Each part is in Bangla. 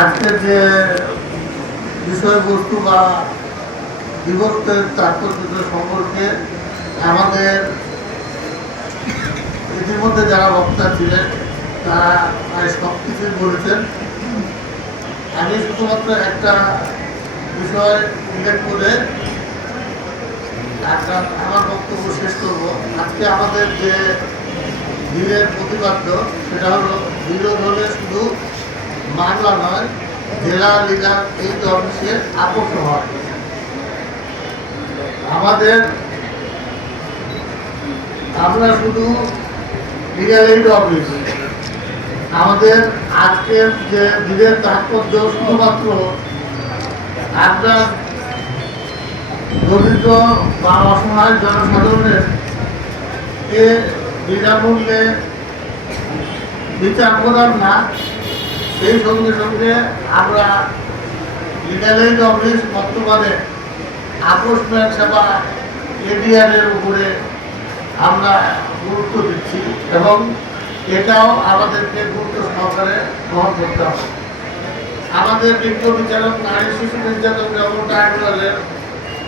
আজকের যে বিষয়বস্তু বা বিভক্তের তাৎপর্য সম্পর্কে আমাদের ইতিমধ্যে যারা বক্তা ছিলেন তারা প্রায় সব কিছুই বলেছেন। আমি শুধুমাত্র একটা বিষয় উল্লেখ করে আমার বক্তব্য শেষ করব। আজকে আমাদের যে বিলের প্রতিপাদ্য সেটা হলো বিরোধ হলে শুধু মামলা নয়, জেলা লিগাল এইড অফিসের আপোষ হয়। আমরা শুধু লিগাল এইড অফিস আমাদের আজকের যে বিলের তাৎপর্য শুধুমাত্র আপনার দরিদ্র বা অসহায় জনসাধারণের বিনামূল্যে বিচার প্রদান না, সেই সঙ্গে সঙ্গে আমরা লিগাল এইড অফিস বর্তমানে আপোষ সেবা এডিআরের উপরে আমরা গুরুত্ব দিচ্ছি এবং এটাও আমাদেরকে গুরুত্ব সহকারে গ্রহণ করতে হবে। আমাদের বিজ্ঞ বিচারক নারী শিশু নির্যাতন ট্রাইব্যুনালের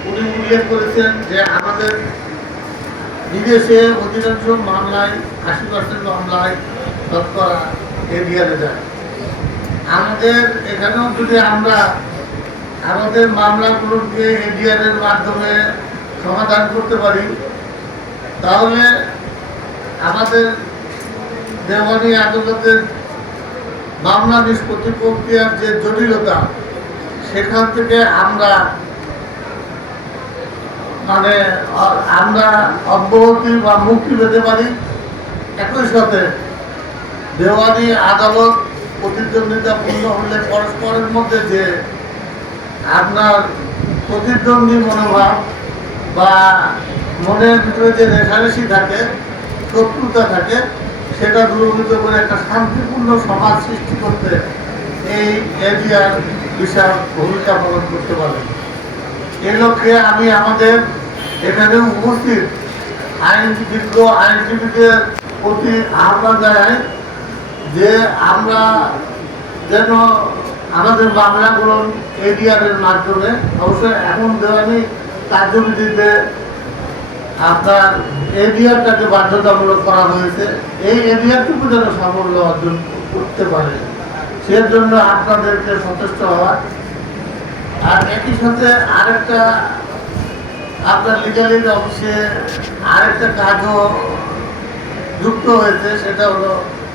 উনি উল্লেখ করেছেন যে আমাদের বিদেশে অধিকাংশ মামলায় 80% মামলায় তৎপরা এডিআরে যায়। আমাদের এখানেও যদি আমরা আমাদের মামলাগুলোকে এডিআরের মাধ্যমে সমাধান করতে পারি তাহলে আমাদের দেওয়ানি আদালতের মামলা নিষ্পত্তি প্রক্রিয়ার যে জটিলতা সেখান থেকে আমরা অব্যাহতি বা মুক্তি পেতে পারি। একই সাথে দেওয়ানি আদালত প্রতিদ্বন্দ্বিতাপূর্ণ হলে পরস্পরের মধ্যে যে আপনার প্রতিদ্বন্দ্বী মনোভাব বা মনের ভিতরে যে রেষারেষি থাকে, শত্রুতা থাকে, সেটা দূরীভূত করে একটা শান্তিপূর্ণ সমাজ সৃষ্টি করতে এই এডিআর বিশাল ভূমিকা পালন করতে পারে। এ লক্ষ্যে আমি আমাদের এখানে উপস্থিত আইনজীবীদের প্রতি আহ্বান জানাই যে আমরা যেন আমাদের মামলাগুলো এডিআরের মাধ্যমে, অবশ্যই এখন দেওয়ানি কার্যবিধিতে আপনার এডিআরটাকে বাধ্যতামূলক করা হয়েছে, এই এডিআরটুকু যেন সাফল্য অর্জন করতে পারে সেজন্য আপনাদেরকে সচেষ্ট হওয়া। আর একই সাথে আরেকটা আপনার লিগাল এইড অফিসে আরেকটা কাজও যুক্ত হয়েছে, সেটা হলো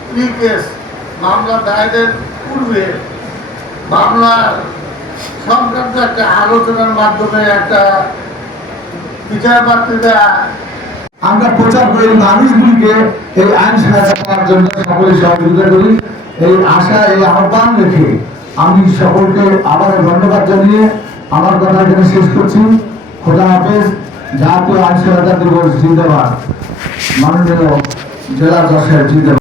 প্রি কেস মামলা দায়েরের পূর্বে মামলা সংক্রান্ত একটা আলোচনার মাধ্যমে একটা বিচারপ্রার্থীরা আমরা প্রচার করি মানুষগুলিকে এই আইন সহায়তা পাওয়ার জন্য সকলে সহযোগিতা করি। এই আশা, এই আহ্বান রেখে আমি সকলকে আবার ধন্যবাদ জানিয়ে আমার কথা এখানে শেষ করছি। খোদা হাফেজ। জাতীয় আইন সহায়তা দিবস জিন্দাবাদ। মাননীয় জেলা জজ সাহেব জিন্দাবাদ।